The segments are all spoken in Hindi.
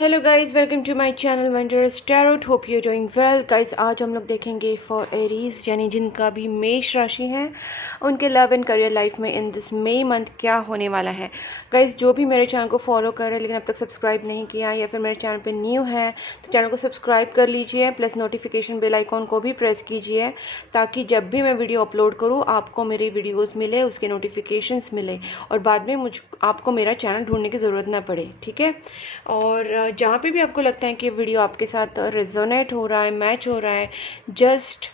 Hello guys, welcome to my channel wondrous tarot. Hope you doing well guys. आज हम लोग देखेंगे फॉर एरीज यानी जिनका भी मेष राशि है, उनके लव एंड करियर लाइफ में इन दिस मई मंथ क्या होने वाला है। गाइस, जो भी मेरे चैनल को फॉलो कर रहे हैं लेकिन अब तक सब्सक्राइब नहीं किया या फिर मेरे चैनल पे न्यू है तो चैनल को सब्सक्राइब कर लीजिए, प्लस नोटिफिकेशन बेल आइकॉन को भी प्रेस कीजिए ताकि जब भी मैं वीडियो अपलोड करूँ आपको मेरी वीडियोज़ मिले, उसके नोटिफिकेशंस मिले और बाद में आपको मेरा चैनल ढूंढने की ज़रूरत ना पड़े। ठीक है। और जहाँ पे भी आपको लगता है कि वीडियो आपके साथ रेजोनेट हो रहा है, मैच हो रहा है, just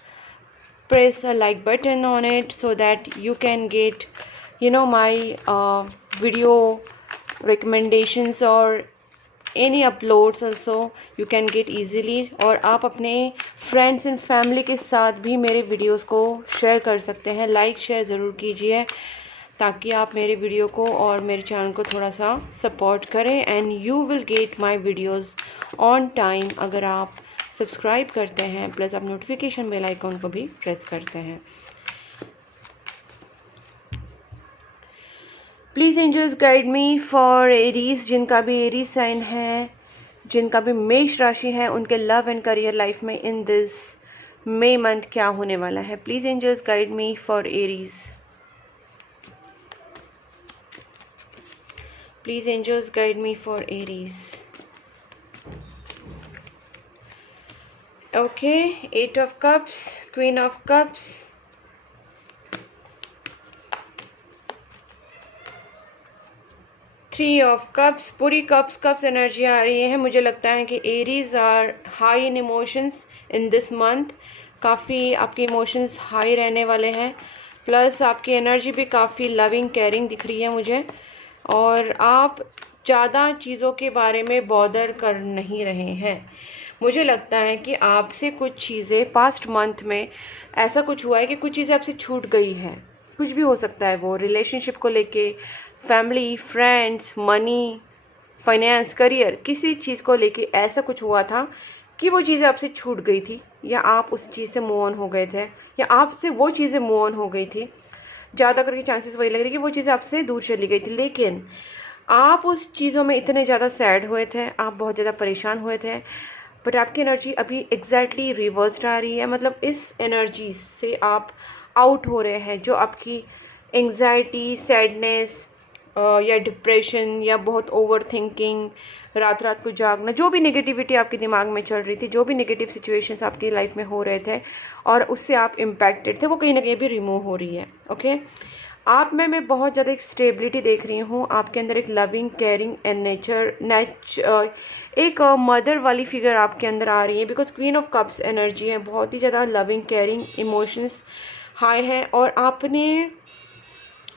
press a like button on it so that you can get my video recommendations or any uploads also you can get easily। और आप अपने फ्रेंड्स एंड फैमिली के साथ भी मेरे वीडियोस को शेयर कर सकते हैं। लाइक शेयर ज़रूर कीजिए ताकि आप मेरे वीडियो को और मेरे चैनल को थोड़ा सा सपोर्ट करें and you will get my videos on time अगर आप सब्सक्राइब करते हैं, प्लस आप नोटिफिकेशन बेल आइकॉन को भी प्रेस करते हैं। Please angels guide me for Aries, जिनका भी एरीज साइन है, जिनका भी मेष राशि है, उनके लव एंड करियर लाइफ में इन दिस मई मंथ क्या होने वाला है। Please angels guide me for Aries. Please angels guide me for Aries. Okay, 8 of Cups, Queen of Cups, Three of Cups। पूरी कप्स एनर्जी आ रही है। मुझे लगता है कि Aries are high in emotions in this month. काफ़ी आपके इमोशंस हाई रहने वाले हैं, प्लस आपकी एनर्जी भी काफ़ी लविंग केयरिंग दिख रही है मुझे। और आप ज़्यादा चीज़ों के बारे में बॉदर कर नहीं रहे हैं। मुझे लगता है कि आपसे कुछ चीज़ें पास्ट मंथ में ऐसा कुछ हुआ है कि कुछ चीज़ें आपसे छूट गई हैं। कुछ भी हो सकता है, वो रिलेशनशिप को लेके, family, friends, money, finance, career, किसी चीज़ को लेके ऐसा कुछ हुआ था कि वो चीज़ें आपसे छूट गई थी या आप उस चीज़ से मूव ऑन हो गए थे या आपसे वो चीज़ें मूव ऑन हो गई थी। ज़्यादा करके चांसेस वही लग रही कि वो चीज़ें आपसे दूर चली गई थी, लेकिन आप उस चीज़ों में इतने ज़्यादा सैड हुए थे, आप बहुत ज़्यादा परेशान हुए थे, बट आपकी एनर्जी अभी एग्जैक्टली रिवर्स्ड आ रही है। मतलब इस एनर्जी से आप आउट हो रहे हैं। जो आपकी एंग्जाइटी, सैडनेस या डिप्रेशन या बहुत ओवर थिंकिंग, रात रात को जागना, जो भी नेगेटिविटी आपके दिमाग में चल रही थी, जो भी नेगेटिव सिचुएशंस आपकी लाइफ में हो रहे थे और उससे आप इम्पैक्टेड थे, वो कहीं ना कहीं भी रिमूव हो रही है। ओके। आप में मैं बहुत ज़्यादा एक स्टेबिलिटी देख रही हूँ। आपके अंदर एक लविंग केयरिंग एंड एक मदर वाली फिगर आपके अंदर आ रही है, because queen of cups energy है। बहुत ही ज़्यादा लविंग केयरिंग इमोशंस हाई है और आपने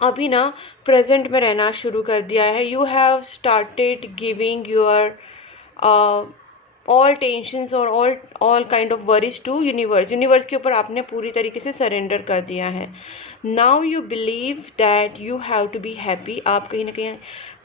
अभी ना प्रेजेंट में रहना शुरू कर दिया है। You have started giving your all tensions और all kind of worries to universe के ऊपर आपने पूरी तरीके से सरेंडर कर दिया है। Now you believe that you have to be happy. आप कहीं ना कहीं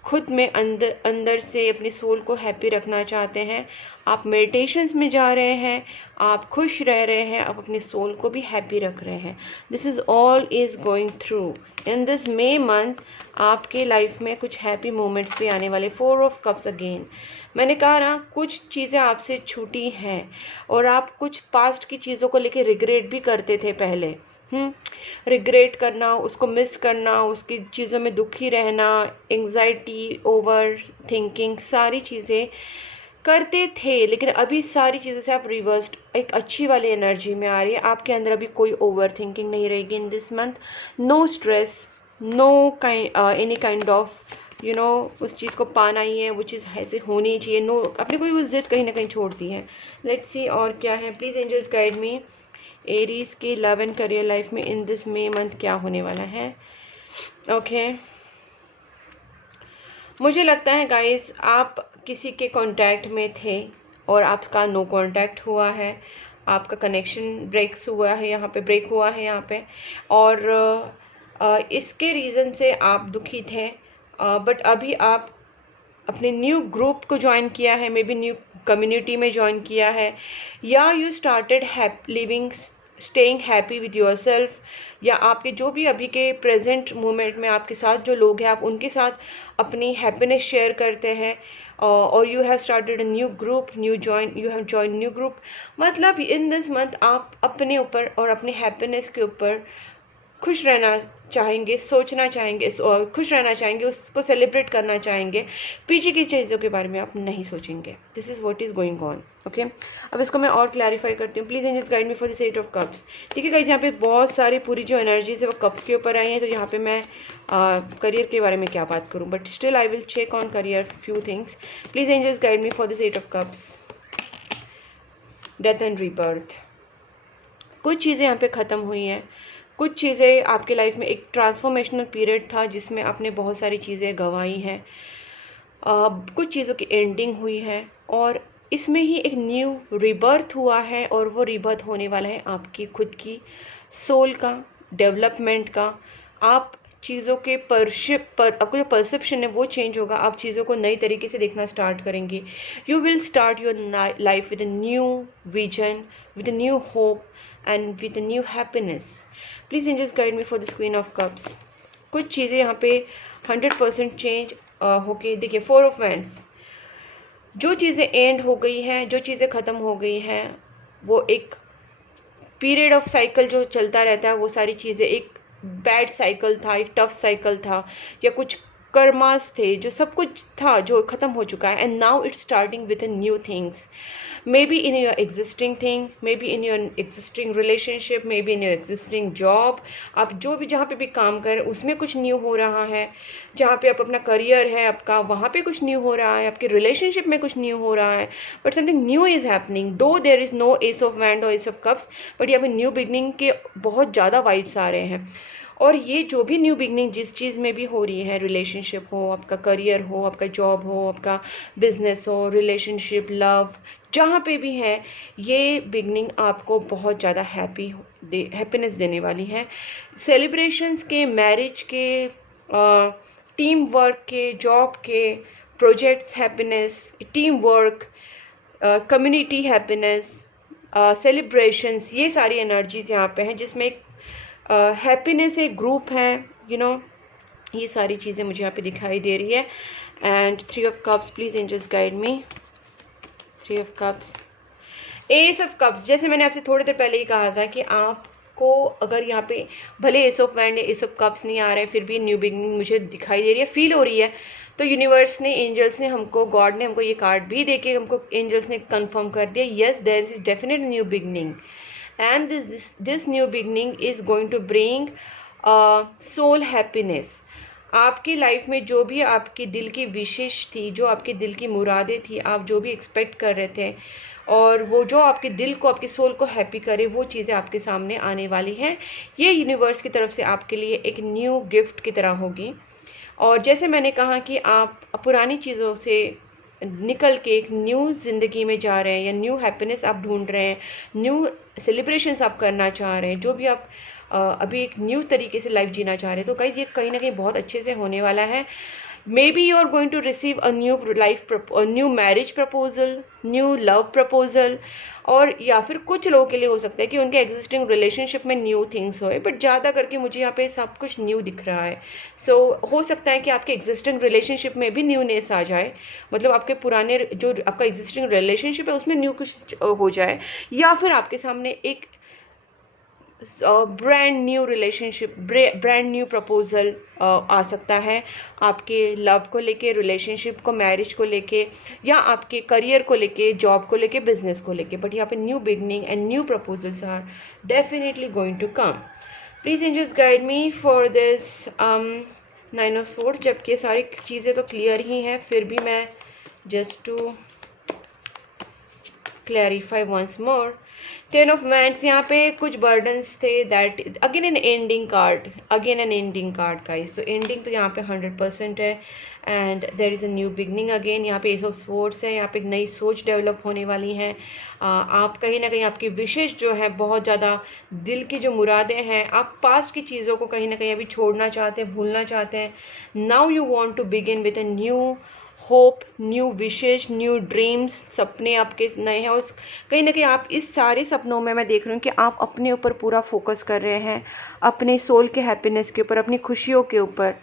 खुद में अंदर से अपनी सोल को हैप्पी रखना चाहते हैं। आप मेडिटेशंस में जा रहे हैं, आप खुश रह रहे हैं, आप अपनी सोल को भी हैप्पी रख रहे हैं। This is all is going through in this May month. आपके लाइफ में कुछ हैप्पी मोमेंट्स भी आने वाले। 4 ऑफ कप्स अगेन। मैंने कहा ना, कुछ चीज़ें आपसे छूटी हैं और आप कुछ पास्ट की चीज़ों को लेके रिग्रेट भी करते थे पहले। रिग्रेट करना, उसको मिस करना, उसकी चीज़ों में दुखी रहना, एंग्जाइटी, ओवर थिंकिंग, सारी चीज़ें करते थे, लेकिन अभी सारी चीज़ों से आप रिवर्स्ड एक अच्छी वाली एनर्जी में आ रही है। आपके अंदर अभी कोई ओवर थिंकिंग नहीं रहेगी in this month. No stress, no any kind of उस चीज़ को पाना ही है, वो चीज़ ऐसे होनी चाहिए। नो, अपने कोई वो जिद कहीं ना कहीं छोड़ दी है। लेट्स सी और क्या है। Please angels guide me Aries के लव एंड करियर लाइफ में इन दिस मे मंथ क्या होने वाला है। ओके। मुझे लगता है गाइस, आप किसी के कांटेक्ट में थे और आपका नो कांटेक्ट हुआ है, आपका कनेक्शन ब्रेक्स हुआ है, यहाँ पे ब्रेक हुआ है यहाँ पे, और इसके रीज़न से आप दुखी थे। बट अभी आप अपने न्यू ग्रुप को ज्वाइन किया है, मे बी न्यू कम्युनिटी में ज्वाइन किया है, या you started living staying happy with your self, या आपके जो भी अभी के प्रेजेंट मोमेंट में आपके साथ जो लोग हैं, आप उनके साथ अपनी हैप्पीनेस शेयर करते हैं। और you have started a new group, you have join new group. मतलब इन दिस मंथ आप अपने ऊपर और अपने हैप्पीनेस के ऊपर खुश रहना चाहेंगे, सोचना चाहेंगे, खुश रहना चाहेंगे, उसको सेलिब्रेट करना चाहेंगे, पीछे की चीज़ों के बारे में आप नहीं सोचेंगे। This is what is going on. Okay, अब इसको मैं और क्लैरिफाई करती हूँ। Please angels guide me for the 8 of cups. ठीक है गाइस, यहाँ पे बहुत सारी पूरी जो एनर्जीज है वो कप्स के ऊपर आई हैं, तो यहाँ पे मैं करियर के बारे में क्या बात करूँ, but still I will check on career few things. Please angels guide me for this 8 of cups. Death and rebirth. कुछ चीज़ें यहाँ पे ख़त्म हुई हैं, कुछ चीज़ें आपके लाइफ में एक ट्रांसफॉर्मेशनल पीरियड था जिसमें आपने बहुत सारी चीज़ें गंवाई हैं, कुछ चीज़ों की एंडिंग हुई है और इसमें ही एक न्यू रीबर्थ हुआ है, और वो रीबर्थ होने वाला है आपकी खुद की सोल का, डेवलपमेंट का। आप चीज़ों के आपको जो परसेप्शन है वो चेंज होगा, आप चीज़ों को नई तरीके से देखना स्टार्ट करेंगे। You will start your life with a new vision, with a new hope and with a new happiness. Please angels guide me for this queen of cups. कुछ चीज़ें यहाँ पे 100% चेंज होके, देखिए 4 ऑफ वैंड्स, जो चीज़ें एंड हो गई हैं, जो चीज़ें ख़त्म हो गई हैं, वो एक पीरियड ऑफ साइकिल जो चलता रहता है, वो सारी चीज़ें एक बैड साइकिल था, एक टफ साइकिल था, या कुछ कर्मास थे, जो सब कुछ था जो ख़त्म हो चुका है, and now it's starting with new things. May be in your existing thing, may be in your existing relationship, may be in your existing job. आप जो भी जहाँ पे भी काम कर रहे हैं उसमें कुछ न्यू हो रहा है, जहाँ पे आप अपना करियर है आपका वहाँ पे कुछ न्यू हो रहा है, आपके रिलेशनशिप में कुछ न्यू हो रहा है, but something new is happening. Though there is no ace of wand और एस ऑफ कप्स, बट यहाँ पे न्यू बिगनिंग के बहुत ज़्यादा वाइब्स आ रहे हैं। और ये जो भी न्यू बिगनिंग जिस चीज़ में भी हो रही है, रिलेशनशिप हो, आपका करियर हो, आपका जॉब हो, आपका बिजनेस हो, रिलेशनशिप, लव, जहाँ पे भी है, ये बिगनिंग आपको बहुत ज़्यादा हैप्पीनेस देने वाली है। सेलिब्रेशंस के, मैरिज के, टीम वर्क के, जॉब के, projects happiness, team work, community happiness, celebrations, ये सारी एनर्जीज यहाँ पे हैं जिसमें एक हैप्पीनेस एक ग्रुप है, यू नो, ये सारी चीज़ें मुझे यहाँ पे दिखाई दे रही है। And 3 of cups, please angels guide me. 3 of cups, ace of cups. जैसे मैंने आपसे थोड़ी देर पहले ही कहा था कि आपको अगर यहाँ पे भले एस ऑफ वैंड या एस ऑफ कप्स नहीं आ रहे, फिर भी न्यू बिगनिंग मुझे दिखाई दे रही है, फील हो रही है, तो यूनिवर्स ने, एंजल्स ने हमको, गॉड ने हमको ये कार्ड भी दे के हमको, एंजल्स ने कंफर्म कर दिया, yes there is definite new beginning, and this new beginning is going to bring soul happiness। आपकी लाइफ में जो भी आपकी दिल की विशेष थी, जो आपके दिल की मुरादें थी, आप जो भी एक्सपेक्ट कर रहे थे, और वो जो आपके दिल को, आपके सोल को हैप्पी करे, वो चीज़ें आपके सामने आने वाली हैं। ये यूनिवर्स की तरफ से आपके लिए एक न्यू गिफ्ट की तरह होगी। और जैसे मैंने कहा कि आप पुरानी चीज़ों से निकल के एक न्यू ज़िंदगी में जा रहे हैं, या न्यू हैप्पीनेस आप ढूंढ रहे हैं, न्यू सेलिब्रेशंस आप करना चाह रहे हैं, जो भी आप अभी एक न्यू तरीके से लाइफ जीना चाह रहे हैं, तो गाइस ये कहीं ना कहीं बहुत अच्छे से होने वाला है। Maybe you are going to receive a new marriage proposal, new love proposal, और या फिर कुछ लोगों के लिए हो सकता है कि उनके एग्जिस्टिंग रिलेशनशिप में न्यू थिंग्स होए, बट ज़्यादा करके मुझे यहाँ पे सब कुछ न्यू दिख रहा है। सो हो सकता है कि आपके एग्जिस्टिंग रिलेशनशिप में भी न्यूनेस आ जाए, मतलब आपके पुराने जो आपका एग्जिस्टिंग रिलेशनशिप है उसमें न्यू कुछ हो जाए, या फिर आपके सामने एक brand new relationship, brand new proposal आ सकता है, आपके लव को लेके, रिलेशनशिप को, मैरिज को लेके, या आपके करियर को लेके, जॉब को लेके, बिजनेस को लेके, बट यहाँ पे new beginning and new proposals are definitely going to come. Please angels guide me for this 9 of swords. जबकि ये सारी चीज़ें तो क्लियर ही हैं, फिर भी मैं just to clarify once more. 10 of wands, यहाँ पे कुछ बर्डन्स थे, that again an ending card, guys. तो एंडिंग तो यहाँ पे 100% है, and there is a new beginning again. यहाँ पे एस ऑफ स्वॉर्ड्स है, यहाँ पे एक नई सोच डेवलप होने वाली है। आप कहीं ना कहीं आपकी विशेष जो है, बहुत ज़्यादा दिल की जो मुरादें हैं, आप पास्ट की चीज़ों को कहीं ना कहीं अभी छोड़ना चाहते हैं, भूलना चाहते हैं। Now you want to begin with a new hope, new wishes, new dreams, सपने आपके नए हैं, और कहीं ना कहीं आप इस सारे सपनों में मैं देख रही हूँ कि आप अपने ऊपर पूरा फोकस कर रहे हैं, अपने सोल के हैप्पीनेस के ऊपर, अपनी खुशियों के ऊपर,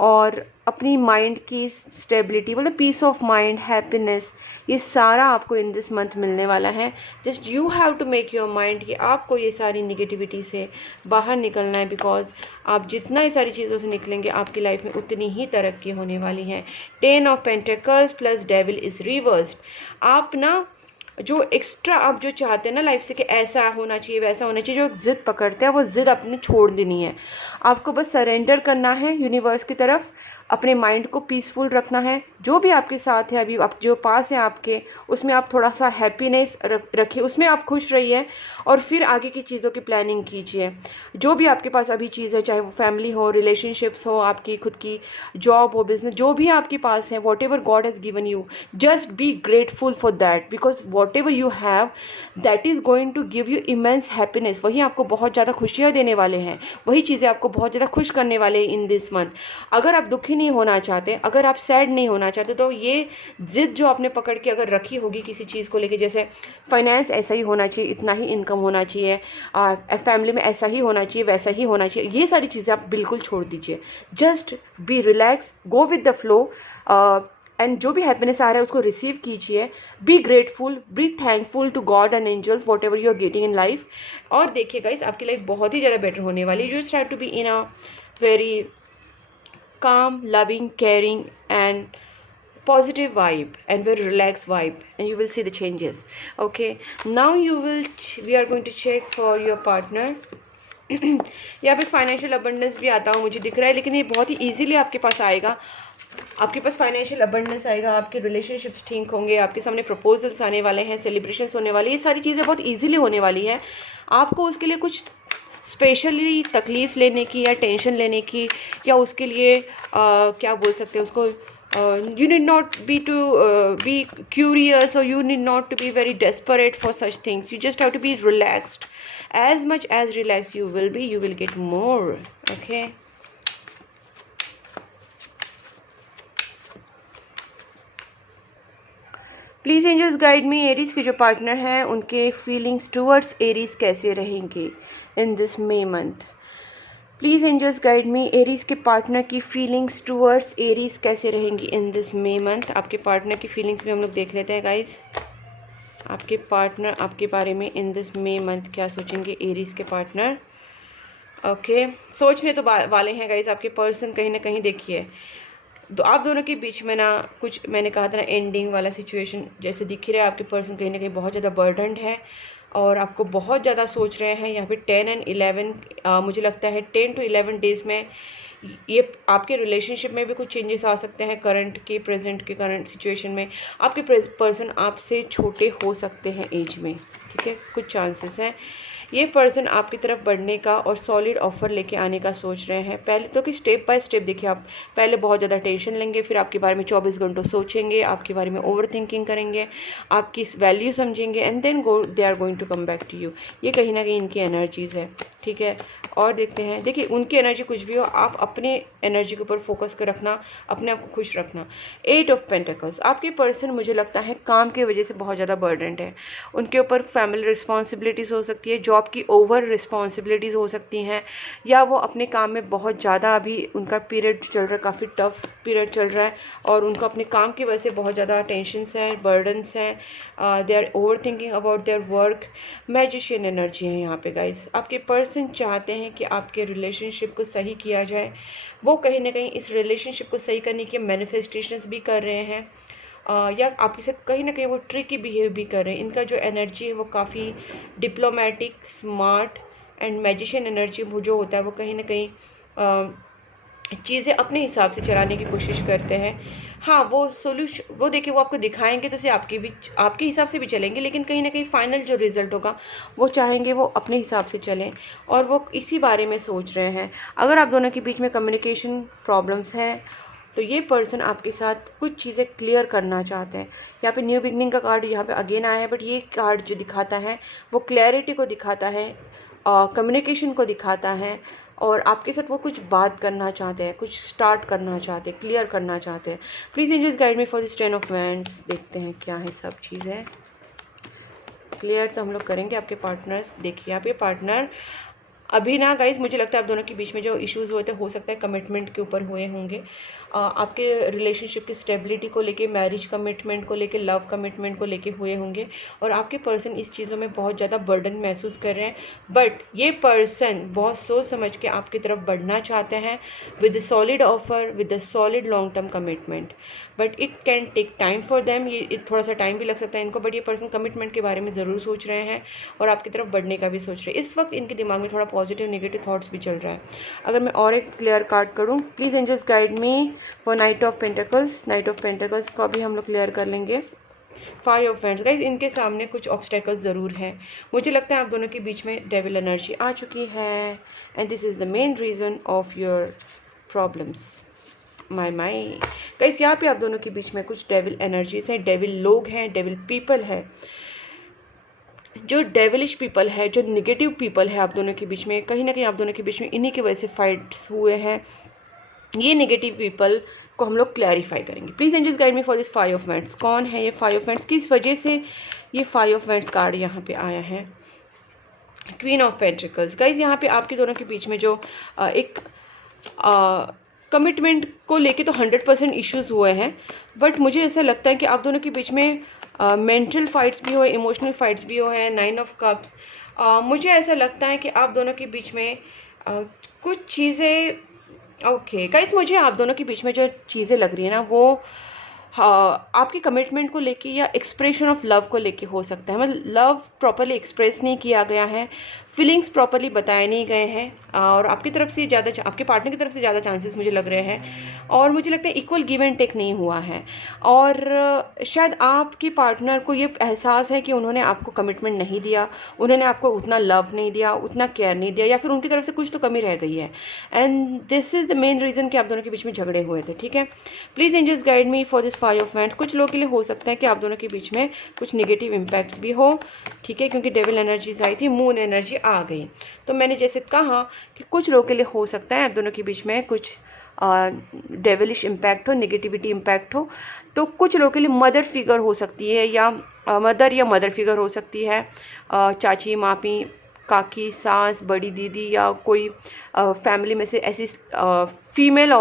और अपनी माइंड की स्टेबिलिटी, मतलब पीस ऑफ माइंड, हैप्पीनेस, ये सारा आपको इन दिस मंथ मिलने वाला है। Just you have to make your mind कि आपको ये सारी निगेटिविटी से बाहर निकलना है, बिकॉज आप जितना ये सारी चीज़ों से निकलेंगे आपकी लाइफ में उतनी ही तरक्की होने वाली है। 10 of pentacles plus devil is reversed. आप ना जो एक्स्ट्रा आप जो चाहते हैं ना लाइफ से कि ऐसा होना चाहिए वैसा होना चाहिए, जो जिद पकड़ते हैं वो जिद अपनी छोड़ देनी है। आपको बस सरेंडर करना है यूनिवर्स की तरफ, अपने माइंड को पीसफुल रखना है। जो भी आपके साथ है अभी, आप जो पास है आपके, उसमें आप थोड़ा सा हैप्पीनेस रखिए, उसमें आप खुश रहिए और फिर आगे की चीज़ों की प्लानिंग कीजिए। जो भी आपके पास अभी चीज़ है, चाहे वो फैमिली हो, रिलेशनशिप्स हो, आपकी खुद की जॉब हो, बिजनेस, जो भी आपके पास है, whatever god has given you, just be grateful for that, because whatever you have that is going to give you immense happiness. वही आपको बहुत ज़्यादा खुशियाँ देने वाले हैं, वही चीज़ें आपको बहुत ज़्यादा खुश करने वाले हैं इन दिस मंथ। अगर आप दुखी नहीं होना चाहते, अगर आप सैड नहीं होना चाहते, तो ये जिद जो आपने पकड़ के अगर रखी होगी किसी चीज़ को लेके, जैसे फाइनेंस ऐसा ही होना चाहिए, इतना ही इनकम होना चाहिए, फैमिली में ऐसा ही होना चाहिए, वैसा ही होना चाहिए, ये सारी चीज़ें आप बिल्कुल छोड़ दीजिए। Just be relax, go with the flow, and जो भी हैप्पीनेस आ रहा है उसको रिसीव कीजिए। Be grateful, be thankful to god and angels whatever you are getting in life. और देखिए गाइस, आपकी लाइफ बहुत ही ज़्यादा बेटर होने वाली है। You just have to be in a very calm, loving, caring and positive vibe and very relaxed vibe, and you will see the changes. Okay, now we are going to check for your partner. यहाँ पे फाइनेंशियल अबंडेंस भी आता हुआ मुझे दिख रहा है, लेकिन ये बहुत ही इजीली आपके पास आएगा। आपके पास फाइनेंशियल अबंडेंस आएगा, आपके रिलेशनशिप्स ठीक होंगे, आपके सामने प्रपोजल्स आने वाले हैं, सेलिब्रेशंस होने वाले हैं, ये सारी चीज़ें बहुत इजीली होने वाली हैं। आपको उसके लिए कुछ स्पेशली तकलीफ़ लेने की या टेंशन लेने की, या उसके लिए क्या बोल सकते हैं उसको, you need not be to be curious, or you need not to be very desperate for such things. You just have to be relaxed. As much as relaxed you will be, you will get more. Okay, please angels guide me, Aries के जो पार्टनर हैं उनके फीलिंग्स टूवर्ड्स एरीज कैसे रहेंगे in this May month. Please angels guide me, Aries के पार्टनर की फीलिंग्स टूवर्ड्स एरीज कैसे रहेंगी इन दिस मे मंथ। आपके पार्टनर की फीलिंग्स भी हम लोग देख लेते हैं गाइज। आपके पार्टनर आपके बारे में इन दिस मे मंथ क्या सोचेंगे, एरीज के पार्टनर। ओके, सोचने तो वाले हैं गाइज आपके पर्सन। कहीं ना कहीं देखिए आप दोनों के बीच में ना कुछ, मैंने कहा था ना, एंडिंग वाला सिचुएशन जैसे दिख ही रहा है। आपके पर्सन कहीं ना कहीं बहुत ज़्यादा बर्डनड है और आपको बहुत ज़्यादा सोच रहे हैं। यहाँ पे 10 और 11 मुझे लगता है 10 to 11 डेज़ में ये आपके रिलेशनशिप में भी कुछ चेंजेस आ सकते हैं। प्रेजेंट के करंट सिचुएशन में आपके पर्सन आपसे छोटे हो सकते हैं एज में, ठीक है, कुछ चांसेस हैं। ये पर्सन आपकी तरफ बढ़ने का और सॉलिड ऑफर लेके आने का सोच रहे हैं। पहले तो कि स्टेप बाय स्टेप देखिए, आप पहले बहुत ज़्यादा टेंशन लेंगे, फिर आपके बारे में 24 घंटों सोचेंगे, आपके बारे में ओवर थिंकिंग करेंगे, आपकी वैल्यू समझेंगे, and then they are going to come back to you. ये कहीं ना कहीं इनकी एनर्जीज़ है, ठीक है। और देखते हैं, देखिए उनकी एनर्जी कुछ भी हो, आप अपने एनर्जी के ऊपर फोकस कर रखना, अपने आप को खुश रखना। 8 ऑफ पेंटिकल्स, आपके पर्सन मुझे लगता है काम की वजह से बहुत ज़्यादा बर्डनड है। उनके ऊपर फैमिली रिस्पॉन्सिबिलिटीज़ हो सकती है, जॉब की ओवर रिस्पॉन्सिबिलिटीज़ हो सकती हैं, या वो अपने काम में बहुत ज़्यादा, अभी उनका पीरियड चल रहा है, काफ़ी टफ पीरियड चल रहा है और उनको अपने काम की वजह से बहुत ज़्यादा टेंशन्स हैं, बर्डन्स हैं। They are overthinking about their work. Magician energy है यहाँ पे गाइस। आपके पर्सन चाहते हैं कि आपके रिलेशनशिप को सही किया जाए। वो कहीं ना कहीं इस रिलेशनशिप को सही करने की मैनिफेस्टेशंस भी कर रहे हैं, या आपके साथ कहीं ना कहीं वो ट्रिकी बिहेव भी कर रहे हैं। इनका जो एनर्जी है वो काफ़ी diplomatic, smart and magician energy जो होता है वो कहीं ना कहीं चीज़ें अपने हिसाब से चलाने की कोशिश करते हैं। हाँ, वो सोल्यूशन वो देखिए वो आपको दिखाएंगे तो आपके हिसाब से भी चलेंगे, लेकिन कहीं ना कहीं फाइनल जो रिजल्ट होगा वो चाहेंगे वो अपने हिसाब से चलें, और वो इसी बारे में सोच रहे हैं। अगर आप दोनों के बीच में कम्युनिकेशन प्रॉब्लम्स हैं तो ये पर्सन आपके साथ कुछ चीज़ें क्लियर करना चाहते हैं। यहाँ पे न्यू बिगनिंग का कार्ड यहाँ पे अगेन आया है, बट ये कार्ड जो दिखाता है वो क्लैरिटी को दिखाता है, कम्युनिकेशन को दिखाता है, और आपके साथ वो कुछ बात करना चाहते हैं, कुछ स्टार्ट करना चाहते हैं, क्लियर करना चाहते हैं। Please angels guide me for this 10 of wands. देखते हैं क्या है सब चीज़ें। क्लियर तो हम लोग करेंगे आपके पार्टनर्स। देखिए आपके पार्टनर अभी ना गाइज मुझे लगता है आप दोनों के बीच में जो इश्यूज़ हुए थे, हो सकता है कमिटमेंट के ऊपर हुए होंगे। आपके रिलेशनशिप की स्टेबिलिटी को लेके, मैरिज कमिटमेंट को लेके, लव कमिटमेंट को लेके हुए होंगे, और आपके पर्सन इस चीज़ों में बहुत ज़्यादा बर्डन महसूस कर रहे हैं। बट ये पर्सन बहुत सोच समझ के आपकी तरफ बढ़ना चाहते हैं with solid offer, with solid long term commitment. But it can take time for them, ये थोड़ा सा टाइम भी लग सकता है इनको, बट ये पर्सन कमिटमेंट के बारे में ज़रूर सोच रहे हैं और आपकी तरफ बढ़ने का भी सोच रहे हैं। इस वक्त इनके दिमाग में थोड़ा पॉजिटिव नेगेटिव थॉट्स भी चल रहा है। अगर मैं और एक क्लियर कार्ड करूँ, please angels guide me for knight of pentacles. Knight of pentacles को अभी हम लोग क्लियर कर लेंगे। 5 ऑफ फ्रेंड्स। गाइज इनके सामने कुछ ऑब्स्टेकल्स ज़रूर हैं। मुझे लगता है आप दोनों के बीच में डेविल एनर्जी आ चुकी है, and this is the main reason of your problems. My guys यहाँ पे आप दोनों के बीच में कुछ डेविल एनर्जीज हैं, डेविल लोग हैं, डेविल पीपल है, जो डेविलिश पीपल है, जो निगेटिव पीपल है आप दोनों के बीच में। कहीं ना कहीं आप दोनों के बीच में इन्हीं की वजह से फाइट्स हुए हैं। ये नेगेटिव पीपल को हम लोग क्लैरिफाई करेंगे। Please angels guide me for this 5 of wands. कौन है ये 5 ऑफ वांड्स, किस वजह से ये 5 ऑफ वांड्स कार्ड यहाँ पे आया है। Queen of pentacles. गाइज यहाँ पे आपके दोनों के बीच में जो एक कमिटमेंट को लेके तो 100% इश्यूज हुए हैं, बट मुझे ऐसा लगता है कि आप दोनों के बीच में मेंटल फाइट्स भी हो, इमोशनल फाइट्स भी हो हैं। 9 ऑफ कप्स। मुझे ऐसा लगता है कि आप दोनों के बीच में कुछ चीज़ें, ओके गाइस, मुझे आप दोनों के बीच में जो चीज़ें लग रही है ना, वो आपकी कमिटमेंट को लेके या एक्सप्रेशन ऑफ लव को लेके हो सकता है। मतलब लव प्रॉपरली एक्सप्रेस नहीं किया गया है, फीलिंग्स प्रॉपरली बताए नहीं गए हैं, और आपकी तरफ से ज़्यादा, आपके पार्टनर की तरफ से ज़्यादा चांसेस मुझे लग रहे हैं, और मुझे लगता है इक्वल गिव एंड टेक नहीं हुआ है। और शायद आपकी पार्टनर को ये एहसास है कि उन्होंने आपको कमिटमेंट नहीं दिया, उन्होंने आपको उतना लव नहीं दिया, उतना केयर नहीं दिया, या फिर उनकी तरफ से कुछ तो कमी रह गई है, and this is the main reason कि आप दोनों के बीच में झगड़े हुए थे। ठीक है, please angels guide me for this 5 of wands. कुछ लोगों के लिए हो सकता है कि आप दोनों के बीच में कुछ नेगेटिव इम्पैक्ट्स भी हो। ठीक है, क्योंकि डेविल एनर्जीज आई थी, मून एनर्जी आ गई, तो मैंने जैसे कहा कि कुछ लोगों के लिए हो सकता है आप दोनों के बीच में कुछ डेविलिश इम्पैक्ट हो, नेगेटिविटी इम्पैक्ट हो। तो कुछ लोगों के लिए मदर फिगर हो सकती है, या मदर फिगर हो सकती है, चाची, मापी, काकी, सास, बड़ी दीदी, या कोई फैमिली में से ऐसी फीमेल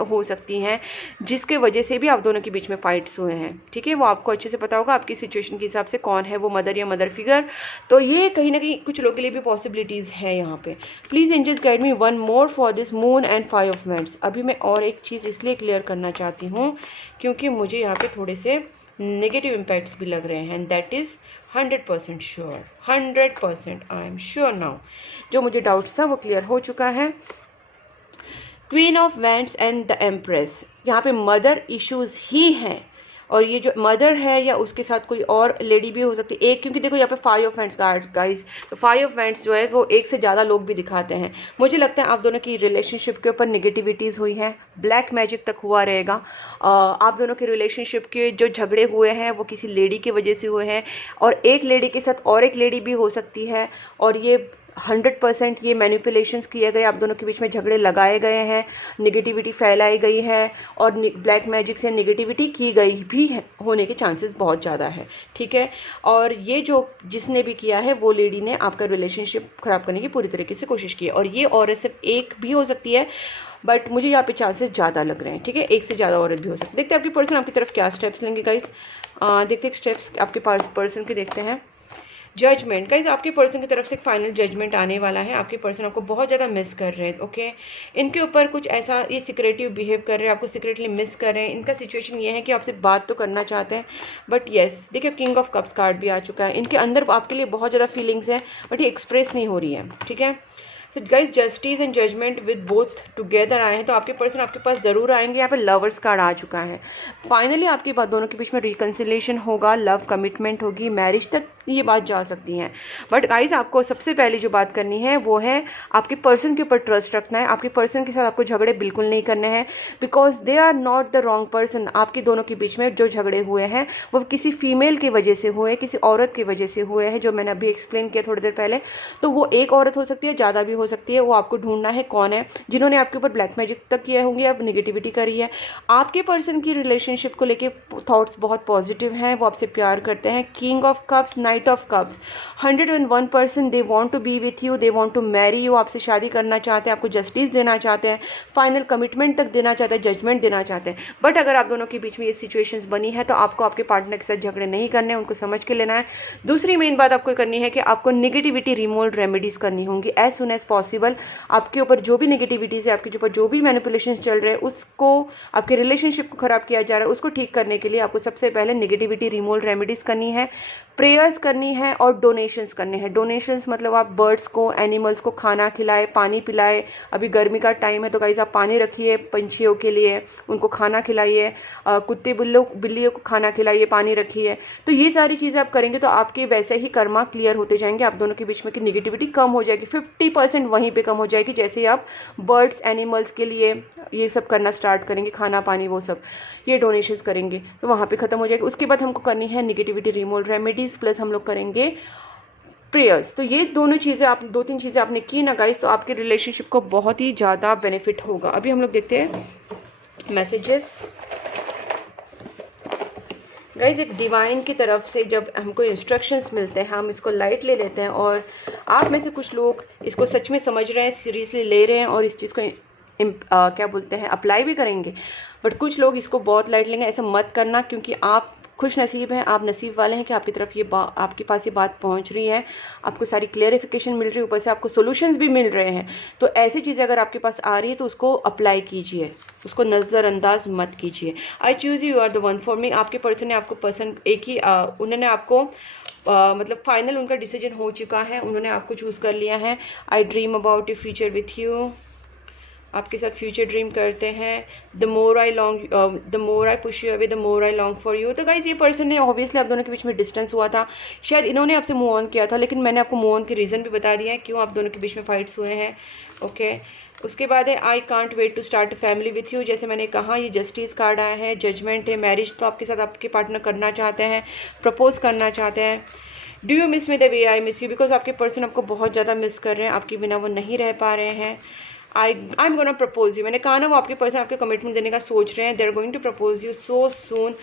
हो सकती हैं जिसके वजह से भी आप दोनों के बीच में फाइट्स हुए हैं। ठीक है, वो आपको अच्छे से पता होगा आपकी सिचुएशन के हिसाब से कौन है वो मदर या मदर फिगर। तो ये कहीं ना कहीं कुछ लोगों के लिए भी पॉसिबिलिटीज़ है यहाँ पे। Please angels guide me one more for this moon and 5 of wands. अभी मैं और एक चीज़ इसलिए क्लियर करना चाहती हूँ क्योंकि मुझे यहाँ पे थोड़े से नेगेटिव इम्पैक्ट्स भी लग रहे हैं, and that is 100% sure, 100% I am sure now. जो मुझे डाउट्स था वो क्लियर हो चुका है। Queen of wands and the empress. यहाँ पे मदर इश्यूज ही हैं, और ये जो मदर है या उसके साथ कोई और लेडी भी हो सकती है एक, क्योंकि देखो यहाँ पे 5 ऑफ वैंड्स गाइस, तो 5 ऑफ वैंड्स जो है वो एक से ज़्यादा लोग भी दिखाते हैं। मुझे लगता है आप दोनों की रिलेशनशिप के ऊपर नेगेटिविटीज़ हुई हैं, ब्लैक मैजिक तक हुआ रहेगा। आप दोनों के रिलेशनशिप के जो झगड़े हुए हैं वो किसी लेडी की वजह से हुए हैं, और एक लेडी के साथ और एक लेडी भी हो सकती है, और ये 100% ये मैनिपुलेशंस किए गए, आप दोनों के बीच में झगड़े लगाए गए हैं, नेगेटिविटी फैलाई गई है, और ब्लैक मैजिक से नेगेटिविटी की गई भी है, होने के चांसेस बहुत ज़्यादा है। ठीक है, और ये जो जिसने भी किया है वो लेडी ने आपका रिलेशनशिप ख़राब करने की पूरी तरीके से कोशिश की है, और ये औरत सिर्फ एक भी हो सकती है, बट मुझे यहाँ पे चांसेस ज़्यादा लग रहे हैं। ठीक है, एक से ज़्यादा औरत भी हो सकती है। देखते हैं आपकी पर्सन आपकी तरफ क्या स्टेप्स लेंगे गाइस। देखते हैं स्टेप्स आपके पर्सन के, देखते हैं। जजमेंट गाइज, आपके पर्सन की तरफ से फाइनल जजमेंट आने वाला है। आपके पर्सन आपको बहुत ज़्यादा मिस कर रहे हैं। ओके, इनके ऊपर कुछ ऐसा, ये सिक्रेटिव बिहेव कर रहे हैं, आपको सिक्रेटली मिस कर रहे हैं। इनका सिचुएशन ये है कि आपसे बात तो करना चाहते हैं, बट येस, देखिए किंग ऑफ कप्स कार्ड भी आ चुका है। इनके अंदर आपके लिए बहुत ज़्यादा फीलिंग्स है, बट ये एक्सप्रेस नहीं हो रही है। ठीक है, so guys justice and judgement with both together आए हैं, तो आपके पर्सन आपके पास ज़रूर आएंगे। यहाँ पे लवर्स कार्ड आ चुका है। फाइनली आपके बाद दोनों के बीच में रिकन्सिलेशन होगा, लव कमिटमेंट होगी, मैरिज तक ये बात जा सकती है। बट गाइज आपको सबसे पहले जो बात करनी है वो है आपके पर्सन के ऊपर ट्रस्ट रखना है। आपके पर्सन के साथ आपको झगड़े बिल्कुल नहीं करने हैं, because they are not the wrong person. आपके दोनों के बीच में जो झगड़े हुए हैं वो किसी फीमेल की वजह से हुए, किसी औरत की वजह से हुए हैं, जो मैंने अभी एक्सप्लेन किया थोड़ी देर पहले। तो वो एक औरत हो सकती है, ज़्यादा भी हो सकती है, वो आपको ढूंढना है कौन है जिन्होंने आपके ऊपर ब्लैक मैजिक तक किए होंगे या नेगेटिविटी करी है। आपके पर्सन की रिलेशनशिप को लेके थॉट्स बहुत पॉजिटिव हैं, वो आपसे प्यार करते हैं। King of cups, knight knight of cups, 101% they want to be with you, they want to marry you, आपसे शादी करना चाहते हैं, आपको जस्टिस देना चाहते हैं, फाइनल कमिटमेंट तक देना चाहते हैं, जजमेंट देना चाहते हैं। बट अगर आप दोनों के बीच में ये सिचुएशंस बनी है तो आपको आपके पार्टनर के साथ झगड़े नहीं करने, उनको समझ के लेना है। दूसरी मेन बात आपको करनी है कि आपको नेगेटिविटी रिमूवल रेमेडीज करनी होंगी एज सुन एज पॉसिबल। आपके ऊपर जो भी नेगेटिविटीज है, आपके ऊपर जो भी मैनिपुलेशन चल रहे हैं, उसको आपके रिलेशनशिप को खराब किया जा रहा है, उसको ठीक करने के लिए आपको सबसे पहले नेगेटिविटी रिमूवल रेमेडीज करनी है, प्रेयर्स करनी है और डोनेशंस करने हैं। डोनेशंस मतलब आप बर्ड्स को, एनिमल्स को खाना खिलाए, पानी पिलाए। अभी गर्मी का टाइम है तो गाइस आप पानी रखिए पंछियों के लिए, उनको खाना खिलाइए, कुत्ते बिल्लियों को खाना खिलाइए, पानी रखिए। तो ये सारी चीज़ें आप करेंगे तो आपके वैसे ही कर्मा क्लियर होते जाएंगे, आप दोनों के बीच में की निगेटिविटी कम हो जाएगी, 50% वहीं पे कम हो जाएगी। जैसे ही आप बर्ड्स एनिमल्स के लिए ये सब करना स्टार्ट करेंगे, खाना पानी वो सब, ये डोनेशंस करेंगे तो वहाँ पे ख़त्म हो जाएगी। उसके बाद हमको करनी है नेगेटिविटी रिमूवल रेमेडीज प्लस हम लोग करेंगे प्रेयर्स। तो ये दोनों चीज़ें आप 2-3 चीज़ें आपने की ना गाइस, तो आपके रिलेशनशिप को बहुत ही ज़्यादा बेनिफिट होगा। अभी हम लोग देखते हैं मैसेजेस गाइज। एक डिवाइन की तरफ से जब हमको इंस्ट्रक्शंस मिलते हैं, हम इसको लाइट ले लेते हैं, और आप में से कुछ लोग इसको सच में समझ रहे हैं, सीरियसली ले रहे हैं और इस चीज़ को क्या बोलते हैं अप्लाई भी करेंगे। बट कुछ लोग इसको बहुत लाइट लेंगे। ऐसा मत करना, क्योंकि आप खुश नसीब हैं, आप नसीब वाले हैं कि आपकी तरफ ये आपके पास ये बात पहुंच रही है, आपको सारी क्लियरिफिकेशन मिल रही है, ऊपर से आपको सॉल्यूशंस भी मिल रहे हैं। तो ऐसी चीज़ें अगर आपके पास आ रही है तो उसको अप्लाई कीजिए, उसको नज़रअंदाज मत कीजिए। I choose you are the one for me. आपके पर्सन ने आपको पसंद, एक ही उन्होंने आपको मतलब फाइनल उनका डिसीजन हो चुका है, उन्होंने आपको चूज़ कर लिया है। आई dream about A future with you, आपके साथ फ्यूचर ड्रीम करते हैं। The more I push you away the more I long for you. तो गाइज ये पर्सन ने ऑब्वियसली आप दोनों के बीच में डिस्टेंस हुआ था, शायद इन्होंने आपसे मूव ऑन किया था, लेकिन मैंने आपको मूव ऑन के रीज़न भी बता दिया है क्यों आप दोनों के बीच में फाइट्स हुए हैं। ओके उसके बाद है I can't wait to start a family with you. जैसे मैंने कहा ये जस्टिस कार्ड आया है, जजमेंट है, मैरिज तो आपके साथ आपके पार्टनर करना चाहते हैं, प्रपोज करना चाहते हैं। Do you miss me the way I miss you, because आपके पर्सन आपको बहुत ज़्यादा मिस कर रहे हैं, आपके बिना वो नहीं रह पा रहे हैं। I am gonna propose you, मैंने कहा ना वो आपके पर्सन आपके कमिटमेंट देने का सोच रहे हैं, they are going to propose you so soon.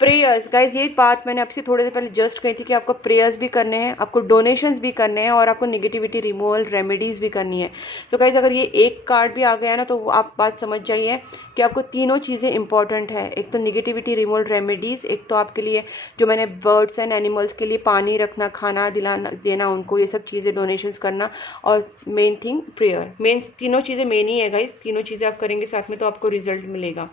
Prayers guys, ये बात मैंने आपसे थोड़े देर पहले जस्ट कही थी कि आपको प्रेयर्स भी करने हैं, आपको डोनेशंस भी करने हैं और आपको नेगेटिविटी रिमूवल रेमेडीज़ भी करनी है। सो गाइज अगर ये एक कार्ड भी आ गया ना तो आप बात समझ जाइए कि आपको तीनों चीज़ें इंपॉर्टेंट है। एक तो नेगेटिविटी रिमूवल रेमेडीज़, एक तो आपके लिए जो मैंने बर्ड्स एंड एनिमल्स के लिए पानी रखना, खाना दिलाना देना उनको, ये सब चीज़ें डोनेशंस करना, और मेन थिंग प्रेयर। मेन तीनों चीज़ें मेन ही है गाइज, तीनों चीज़ें आप करेंगे साथ में तो आपको रिजल्ट मिलेगा।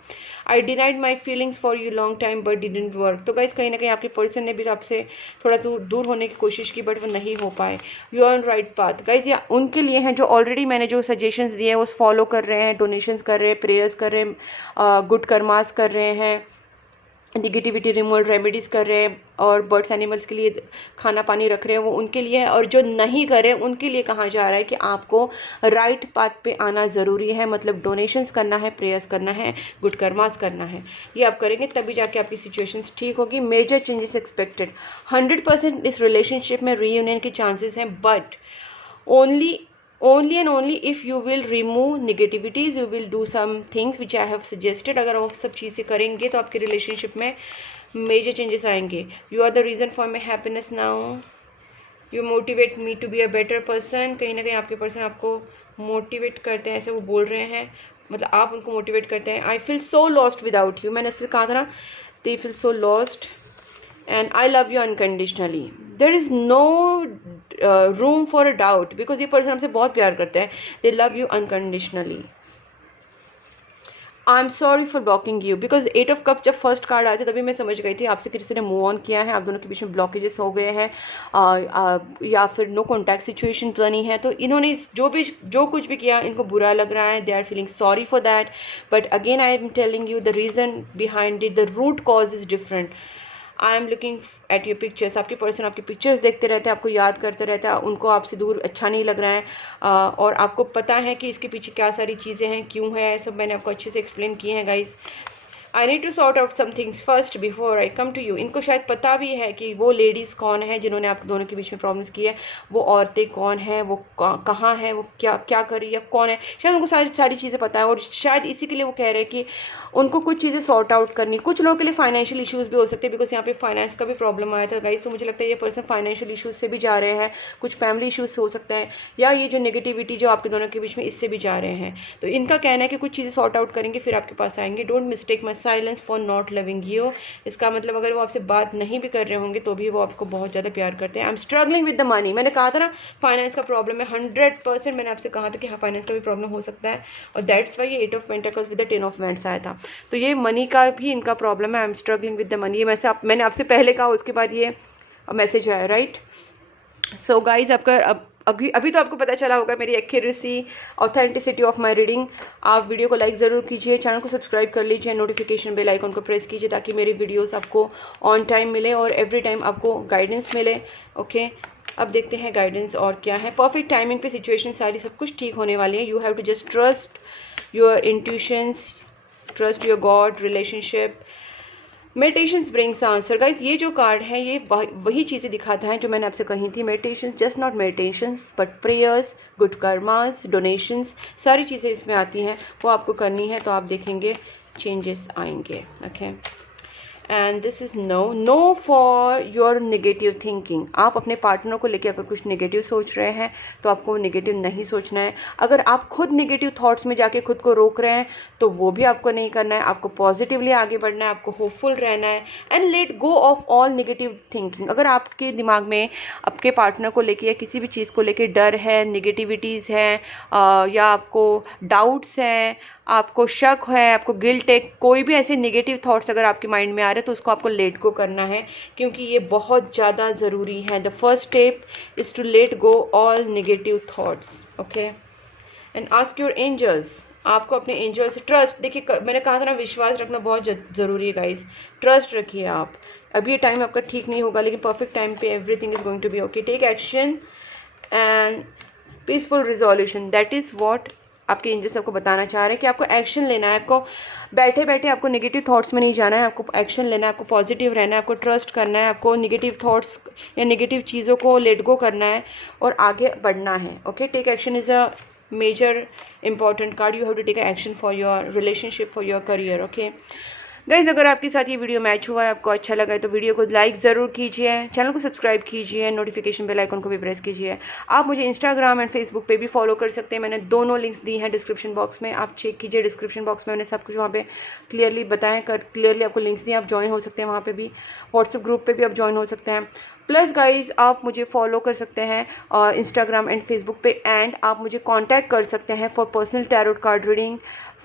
I denied my feelings for you long time but didn't work. तो गाइज कहीं ना कहीं आपके पर्सन ने भी आपसे थोड़ा दूर होने की कोशिश की बट वो नहीं हो पाए। You are on right path guys. या उनके लिए हैं जो ऑलरेडी मैंने जो सजेशंस दिए हैं वो फॉलो कर रहे हैं, डोनेशंस कर रहे हैं, प्रेयर्स कर रहे हैं, गुड कर्मास कर रहे हैं, नेगेटिविटी रिमूवल रेमेडीज़ कर रहे हैं और बर्ड्स एनिमल्स के लिए खाना पानी रख रहे हैं, वो उनके लिए है। और जो नहीं कर रहे हैं उनके लिए कहा जा रहा है कि आपको राइट पाथ पे आना ज़रूरी है, मतलब डोनेशंस करना है, प्रेयर्स करना है, गुड कर्मास करना है। ये आप करेंगे तभी जाके आपकी सिचुएशंस ठीक होगी। मेजर चेंजेस एक्सपेक्टेड, 100% इस रिलेशनशिप में रीयूनियन के चांसेस हैं, but only and only if you will remove negativities, you will do some things which I have suggested। अगर वो सब चीज़ें करेंगे तो आपके रिलेशनशिप में मेजर चेंजेस आएंगे। You are the reason for my happiness now, you motivate me to be a better person। कहीं ना कहीं आपके पर्सन आपको मोटिवेट करते हैं, ऐसे वो बोल रहे हैं, मतलब आप उनको मोटिवेट करते हैं। I feel so lost without you, मैंने इस पर कहा था ना, they feel so lost and I love you unconditionally। there is no room for a doubt because ये पर्सन हमसे बहुत प्यार करते हैं। they love you unconditionally। I am sorry for blocking you, because 8 of cups जब फर्स्ट कार्ड आए थे तभी मैं समझ गई थी आपसे किसी ने मूव ऑन किया है, आप दोनों के बीच में ब्लॉकेजेस हो गए हैं या फिर नो कॉन्टैक्ट सिचुएशन बनी है। तो इन्होंने जो कुछ भी किया इनको बुरा लग रहा है, they are feeling sorry for that. But again I am telling you the reason behind it, the root cause is different. I am looking at your pictures, आपके पर्सन आपकी पिक्चर्स देखते रहते हैं, आपको याद करते रहते हैं, उनको आपसे दूर अच्छा नहीं लग रहा है और आपको पता है कि इसके पीछे क्या सारी चीज़ें हैं, क्यों है, सब मैंने आपको अच्छे से एक्सप्लेन किए हैं guys. I need to sort out some things first before I come to you. इनको शायद पता भी है कि वो लेडीज़ कौन है जिन्होंने आप दोनों के बीच में प्रॉब्लम्स की है, वो औरतें कौन है, वो कहाँ है, वो क्या कर रही है, कौन है, शायद उनको सारी चीज़ें पता है और शायद इसी के लिए वो कह रहे हैं कि उनको कुछ चीज़ें सॉर्ट आउट करनी। कुछ लोगों के लिए फाइनेंशियल इश्यूज़ भी हो सकते हैं, बिकॉज यहाँ पे फाइनेंस का भी प्रॉब्लम आया था गाइस। तो मुझे लगता है ये पर्सन फाइनेंशियल इश्यूज से भी जा रहे हैं, कुछ फैमिली इश्यूज हो सकता है, या ये जो नेगेटिविटी जो आपके दोनों के बीच में इससे भी जा रहे हैं। तो इनका कहना है कि कुछ चीज़ें सॉर्ट आउट करेंगे फिर आपके पास आएंगे। Don't mistake my silence for not loving you. इसका मतलब अगर वो आपसे बात नहीं भी कर रहे होंगे तो भी वो आपको बहुत ज़्यादा प्यार करते हैं। I am struggling with the money, मैंने कहा था ना फाइनेंस का प्रॉब्लम है, 100% मैंने आपसे कहा था कि हाँ फाइनेंस का भी प्रॉब्लम हो सकता है, और दैट्स वाई ये 8 of pentacles with the 10 of wands आया था। तो ये मनी का भी इनका प्रॉब्लम है। I am struggling with the money, ये मैंने आपसे पहले कहा, उसके बाद ये मैसेज आया, राइट। सो गाइज आपका अभी तो आपको पता चला होगा मेरी accuracy, authenticity of my reading. आप वीडियो को लाइक ज़रूर कीजिए, चैनल को सब्सक्राइब कर लीजिए, नोटिफिकेशन बेल आइकन को प्रेस कीजिए ताकि मेरी वीडियोस आपको ऑन टाइम मिले और एवरी टाइम आपको गाइडेंस मिले। ओके, अब देखते हैं गाइडेंस और क्या है। परफेक्ट टाइमिंग पे सिचुएशन सारी सब कुछ ठीक होने वाली है। You have to just trust your intuitions, trust your God, relationship, meditations brings answer. Guys ये जो कार्ड है ये वही चीज़ें दिखाता है जो मैंने आपसे कही थी। Meditation, just not meditations but prayers, good karmas, donations, सारी चीज़ें इसमें आती हैं, वो आपको करनी है तो आप देखेंगे चेंजेस आएंगे। Okay, and this is no for your negative thinking. आप अपने पार्टनर को लेकर अगर कुछ नेगेटिव सोच रहे हैं तो आपको नेगेटिव नहीं सोचना है। अगर आप खुद नेगेटिव थॉट्स में जाके खुद को रोक रहे हैं तो वो भी आपको नहीं करना है। आपको पॉजिटिवली आगे बढ़ना है, आपको होपफुल रहना है and let go of all negative thinking. अगर आपके दिमाग में आपके पार्टनर को लेकर या किसी भी चीज़ को लेकर डर है, नेगेटिविटीज़ हैं, या आपको डाउट्स हैं, आपको शक है, आपको गिल्ट है, कोई भी ऐसे नेगेटिव थॉट्स अगर आपके माइंड में आ रहे हैं तो उसको आपको लेट गो करना है, क्योंकि ये बहुत ज़्यादा ज़रूरी है। The first step is to let go all negative thoughts. Okay, and ask your angels. आपको अपने एंजल से ट्रस्ट, देखिए मैंने कहा था ना विश्वास रखना बहुत ज़रूरी है गाइस। ट्रस्ट रखिए आप। अभी ये टाइम आपका ठीक नहीं होगा लेकिन परफेक्ट टाइम पे everything is going to be okay. Take action and peaceful resolution, that is what आपके एंजल्स आपको बताना चाह रहे हैं कि आपको एक्शन लेना है। आपको बैठे बैठे आपको नेगेटिव थॉट्स में नहीं जाना है, आपको एक्शन लेना है, आपको पॉजिटिव रहना है, आपको ट्रस्ट करना है, आपको नेगेटिव थॉट्स या नेगेटिव चीज़ों को लेट गो करना है और आगे बढ़ना है। Okay, take action is a major important card. You have to take action for your relationship, for your career. Okay guys, अगर आपके साथ ये वीडियो मैच हुआ है, आपको अच्छा लगा है तो वीडियो को लाइक ज़रूर कीजिए, चैनल को सब्सक्राइब कीजिए, नोटिफिकेशन बेल आइकन को भी प्रेस कीजिए। आप मुझे इंस्टाग्राम एंड फेसबुक पे भी फॉलो कर सकते हैं, मैंने दोनों लिंक्स दी हैं डिस्क्रिप्शन बॉक्स में। आप चेक कीजिए, डिस्क्रिप्शन बॉक्स में मैंने सब कुछ वहाँ पे क्लियरली बताया, क्लियरली आपको लिंक्स दिए, आप ज्वाइन हो सकते हैं वहाँ पर भी। व्हाट्सएप ग्रुप पर भी आप ज्वाइन हो सकते हैं। प्लस गाइज आप मुझे फॉलो कर सकते हैं इंस्टाग्राम एंड फेसबुक पे, एंड आप मुझे कांटेक्ट कर सकते हैं for personal tarot card reading,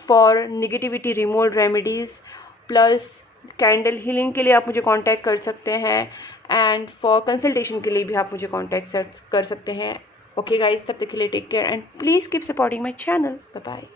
for negativity removal remedies, plus candle healing के लिए आप मुझे कांटेक्ट कर सकते हैं, एंड फॉर कंसल्टेशन के लिए भी आप मुझे कांटेक्ट कर सकते हैं। ओके गाइज, तब तक के लिए take care and please keep supporting my channel. Bye bye.